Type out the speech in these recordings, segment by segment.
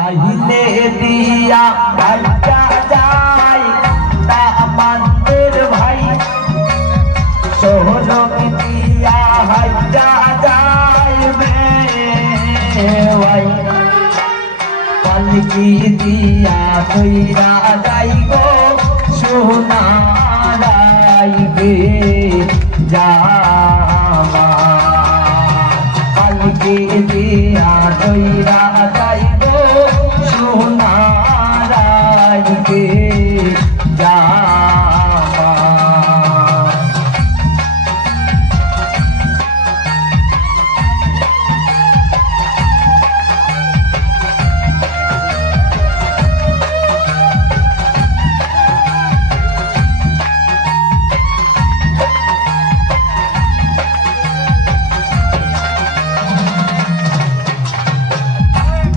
আহিলে দিয়া বাচ্চা যায় তামান্দের ভাই সোহরক দিয়া হাইটা যায় ভাই পালকি দিয়া কইরা যাইব সোনারাইবে জামা পালকি দিয়া কইরা যাইব সোনারাইবে জামা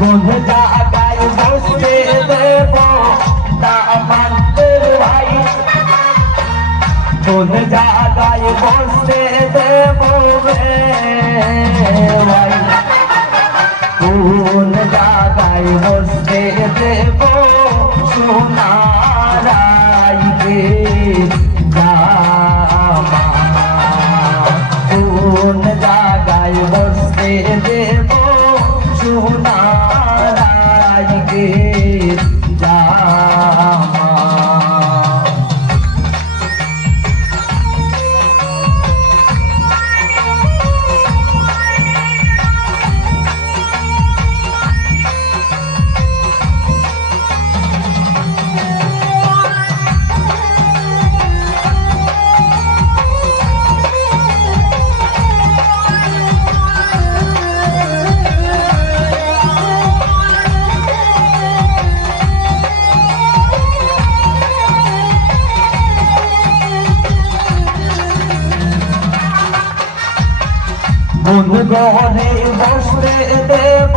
কোন জায়গায় বসতে দেব তামান্দের ভাই কোন জায়গায় বসতে দেব ভাই কোন জায়গায় বসতে দেব সোনারাইবে জামা কোন জায়গায় বসতে দেব সোনারাইবে জামা কোন ঘরে বসতে দেব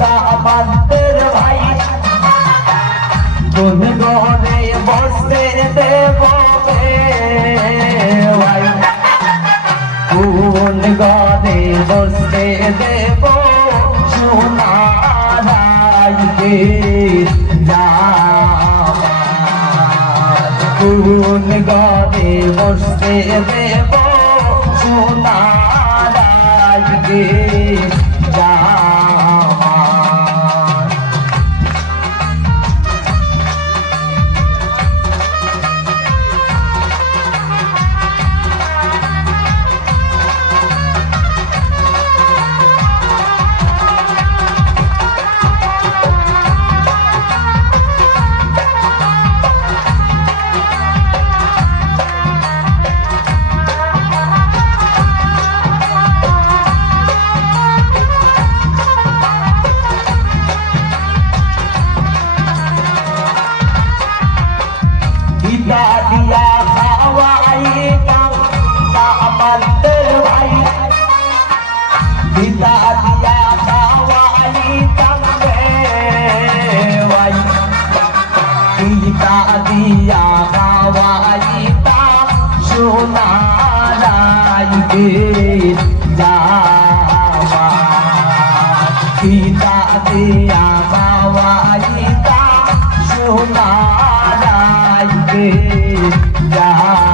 তামান্দের ভাই কোন ঘরে বসতে দেব ভাই কোন ঘরে বসতে দেব সোনারাইবে জামা কোন ঘরে বসতে দেব সোনারাইবে জামা দিয়া খাওয়াইতাম তামান্দের ভাই পিতা দিয়া খাওয়াইতাম ভাই পিতা দিয়া খাওয়াইতাম সোনারাইবে জামা পিতা দিয়া খাওয়াইতাম সোনারাইবে জামা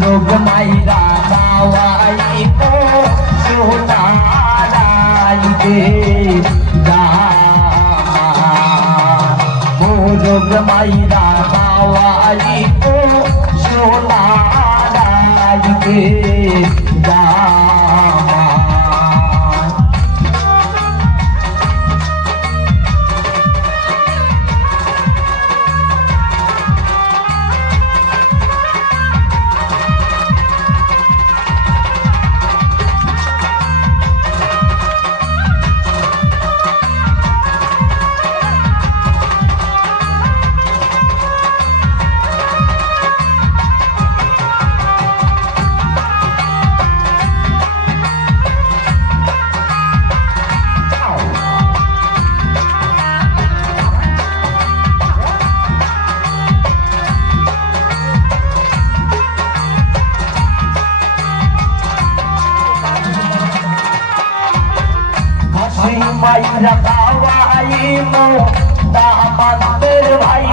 लोग मायरा दावाई को सुनाई दे মাইরা খাওয়াইব সোনারাইকে মাইরা খাওয়াইব দামাদের ভাই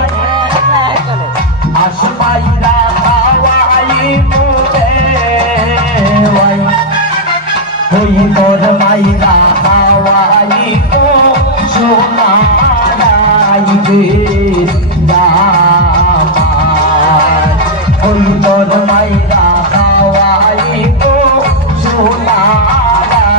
আসমাইরা খাওয়াইব ভাই হই তোর মাইরা খাওয়াইব সোনারাইবে হই তোর মাইরা খাওয়াইব সোনারাইবে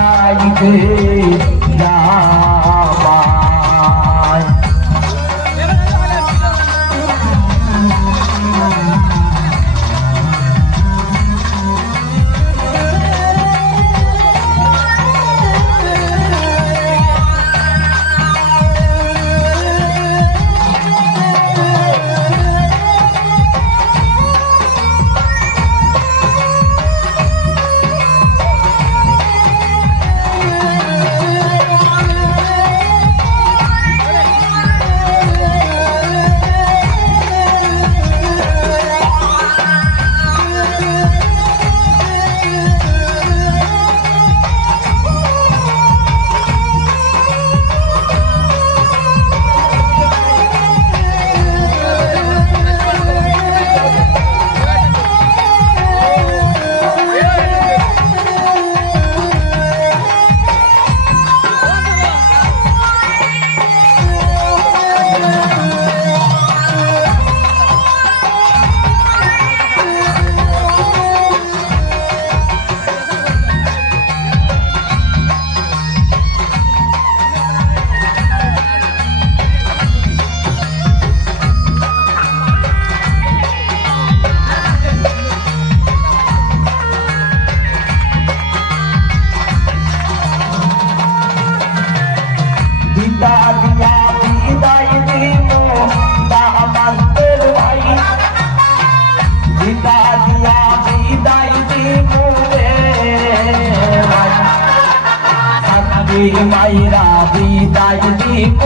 মাইরা বিদায় দিব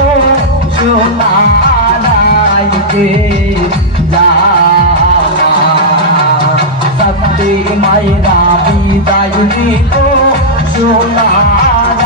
সোনারাইকে সত্যি মাইরা বিদায় দিব সোনারাইকে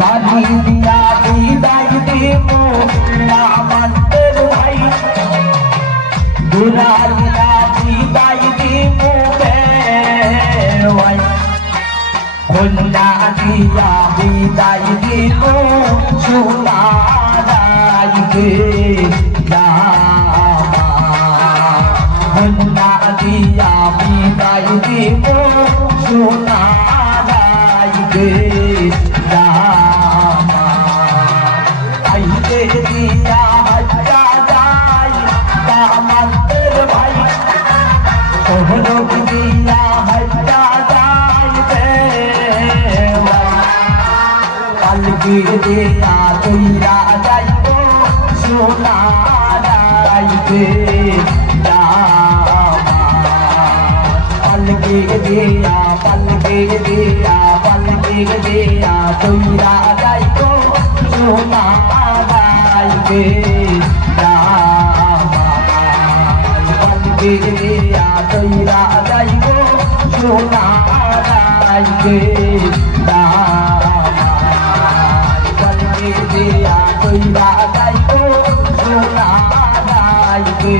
গালি দিয়া বিদায় দিব আমাদের ভাই দুরা দিয়া বিদায় দিব ভাই কন্যা দিয়া বিদায় দিব সোনারাইকে কন্যা দিয়া বিদায় দিব সোনারাইকে দিয়া হাজা যাই আমাদের ভাই দিয়া হাজা যাই পালকি দিয়া তুইরা যাইব সোনারাইকে পালকি দিয়া দেয়া তৈরা যাইব সোনা গাইবে বলবে দেয়া তৈরা যাইব সোনা গাইবে বলবে দেয়া তৈরা যাইব সোনা গাইবে